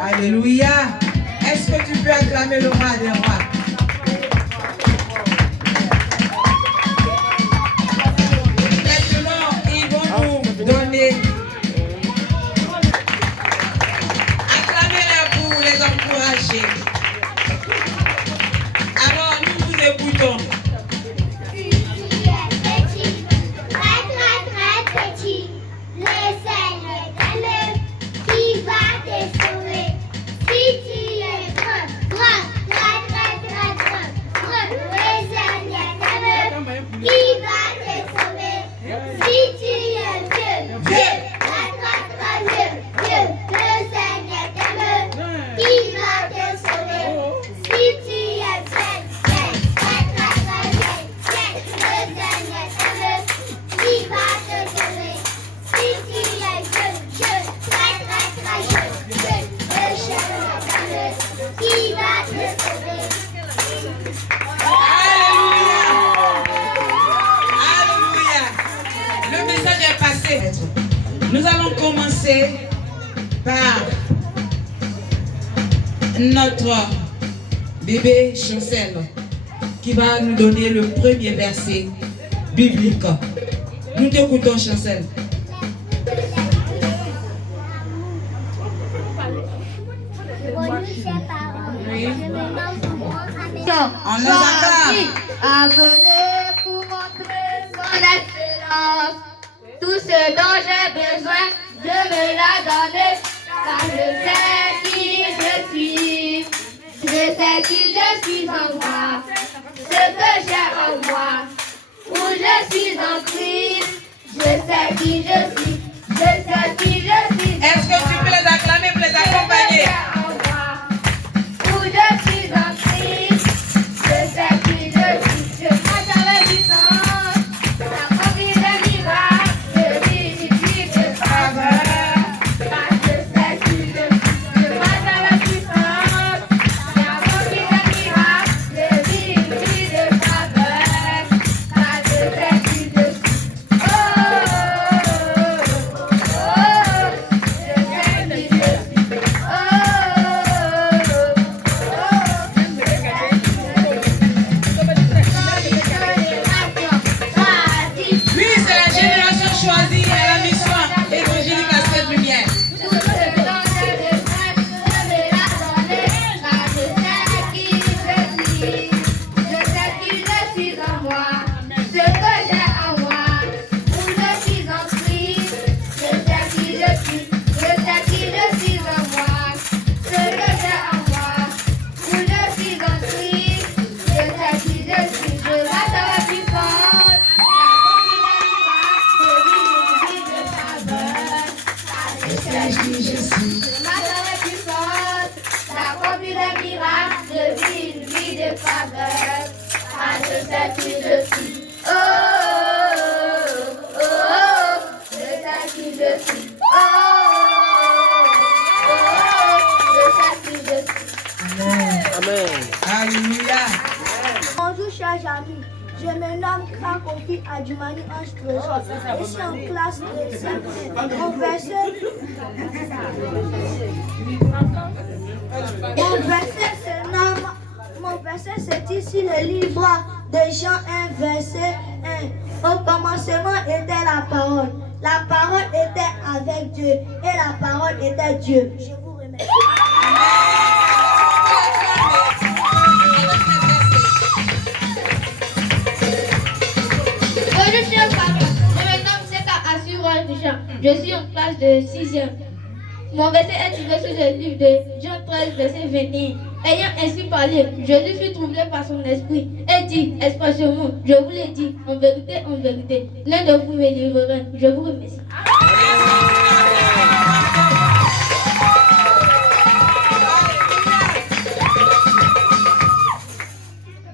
Alléluia. Est-ce que tu peux acclamer le roi des rois? Maintenant, ils vont nous donner. Acclamez-les pour les encourager. Alors, nous vous écoutons. Nous allons commencer par notre bébé Chancel qui va nous donner le premier verset biblique. Nous t'écoutons, Chancel. Oui. On nous acclame. Appelé pour montrer son excellence. Tout ce dont j'ai besoin, je me la donne, car je sais qui je suis. Je sais qui je suis en moi, ce que j'ai en moi. Où je suis en Christ, je sais qui je suis. Je sais qui je suis. Est-ce que tu peux les acclamer pour les accompagner? Où je suis en Christ, je sais qui je suis. Je marche avec du sang, la copie de miracles. Alléluia. Bonjour chers amis, je me nomme Krakofi Adjumani Ange Trésor. Je suis en classe de CM1. Mon verset c'est ici le livre de Jean 1 verset 1. Au commencement était la parole. La parole était avec Dieu et la parole était Dieu. Je vous remercie. Bonjour chers parents, je me nomme Seka moi Richard. Je suis en classe de 6e. Mon verset est tiré sur le livre de Jean 13, verset 21. Ayant ainsi parlé, Jésus fut troublé par son esprit et dit expressément, je vous l'ai dit, en vérité, l'un de vous me livrera. Je vous remercie.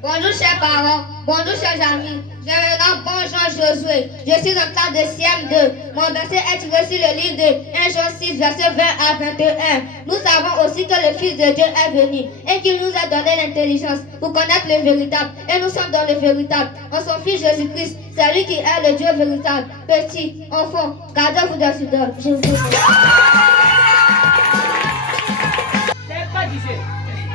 Bonjour chers parents, bonjour chers amis. Je me nomme Bonjour Josué. Je suis en classe de CM2. Mon verset est tiré sur le livre de 1 Jean 6, verset 20 à 21. Nous savons aussi que le Fils de Dieu est venu et qu'il nous a donné l'intelligence pour connaître le véritable. Et nous sommes dans le véritable. En son Fils Jésus-Christ, c'est lui qui est le Dieu véritable. Petit, enfant, gardez-vous de sudeur. Je vous remercie.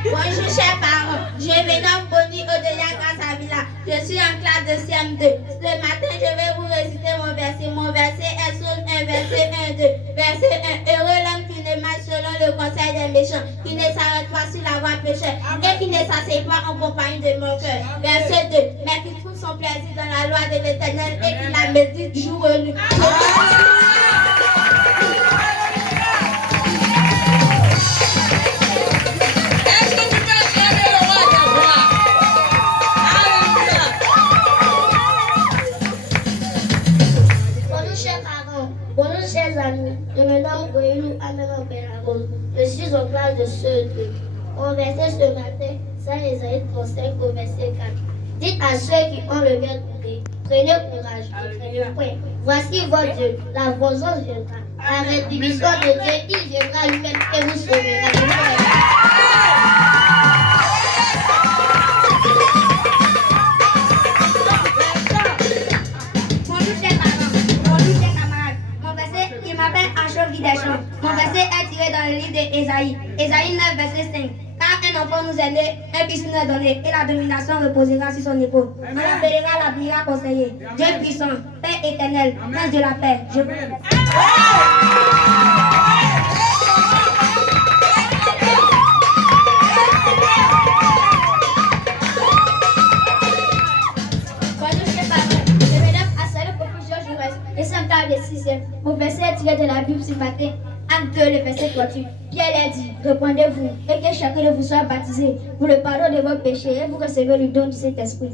Bonjour chers parents, je me nomme Bonnie Odelia Kassavila. Je suis en classe de CM2. Ce matin, je vais vous réciter mon verset. Mon verset est sur 1, verset 1, 2. Verset 1. Heureux l'homme qui ne marche selon le conseil des méchants, qui ne s'arrête pas sur la voie pécheur et qui ne s'assied pas en compagnie de moqueurs. Verset 2. Mais qui trouve son plaisir dans la loi de l'Éternel et qui la médite jour et nuit. Bonjour chers amis, je me nomme Goïlou Amera Benagos. Je suis en classe de CE2. Mon verset ce matin, c'est Ésaïe 35 au verset 4. Dites à ceux qui ont le cœur tourné, prenez courage, ne craignez point. Voici votre Dieu, la vengeance viendra. La rétribution de Dieu, il viendra lui-même et vous sauvera. Mon verset est tiré dans le livre d'Ésaïe. Ésaïe 9, verset 5. Car un enfant nous est né, un fils nous est donné, et la domination reposera sur son épaule. On l'appellera l'avenir conseiller, Dieu puissant, Père éternel, Prince de la paix. Je vous remercie. Mon verset est tiré de la Bible ce matin, Acte 2, le verset 38. Pierre a dit, répondez-vous, et que chacun de vous soit baptisé pour le pardon de vos péchés, et vous recevez le don de cet esprit.